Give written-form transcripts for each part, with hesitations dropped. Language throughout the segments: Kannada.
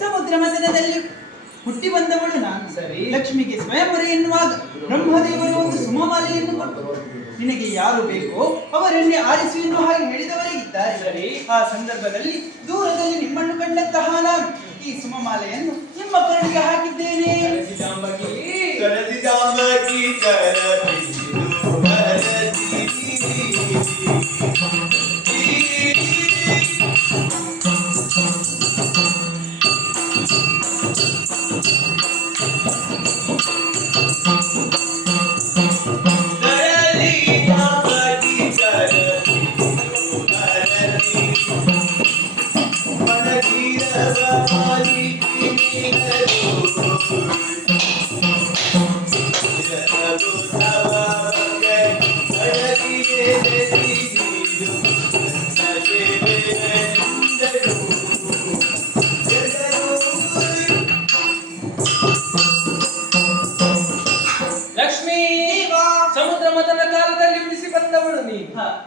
ಸಮುದ್ರ ಮಥನದಲ್ಲಿ ಹುಟ್ಟಿ ಬಂದವಳು ನಾನು. ಸರಿ. ಲಕ್ಷ್ಮಿಗೆ ಸ್ವಯಂವರ ಎನ್ನುವಾಗ ಬ್ರಹ್ಮದೇವರು ಒಂದು ಸುಮಮಾಲೆಯನ್ನು ಕೊಟ್ಟರು. ನಿನಗೆ ಯಾರು ಬೇಕೋ ಅವರನ್ನೇ ಆರಿಸು ಎನ್ನುವ ಹಾಗೆ ಹೇಳಿದವರಾಗಿದ್ದಾರೆ. ಸರಿ. ಆ ಸಂದರ್ಭದಲ್ಲಿ ದೂರದಲ್ಲಿ ನಿಮ್ಮನ್ನು ಕಂಡಂತಹ ನಾನು ಈ ಸುಮಮಾಲೆಯನ್ನು ನಿಮ್ಮ ಕರುಳಿಗೆ ಹಾಕಿದ್ದೇನೆ.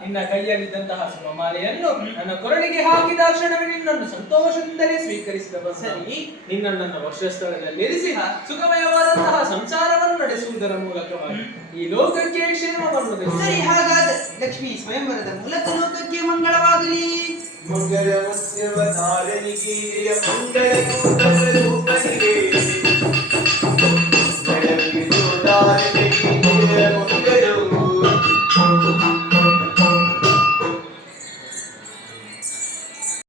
ನಿನ್ನ ಕೈಯಲ್ಲಿದ್ದಂತಹ ಸುಮಮಾಲೆಯನ್ನು ನನ್ನ ಕೊರಳಿಗೆ ಹಾಕಿದ ಕ್ಷಣವೇ ನಿನ್ನನ್ನು ಸಂತೋಷದಿಂದಲೇ ಸ್ವೀಕರಿಸಿದವ. ಸರಿ. ನಿನ್ನನ್ನು ನನ್ನ ವಕ್ಷಸ್ಥಳದಲ್ಲಿ ಇರಿಸಿ ಸುಖಮಯವಾದಂತಹ ಸಂಸಾರವನ್ನು ನಡೆಸುವುದರ ಮೂಲಕವಾಗಿ ಈ ಲೋಕಕ್ಕೆ ಕ್ಷೇಮವನ್ನು. ಸರಿ, ಹಾಗಾದರೆ ಲಕ್ಷ್ಮೀ ಸ್ವಯಂವರದ ಮೂಲಕ ಲೋಕಕ್ಕೆ ಮಂಗಳವಾಗಲಿ. ಮಂಗಳ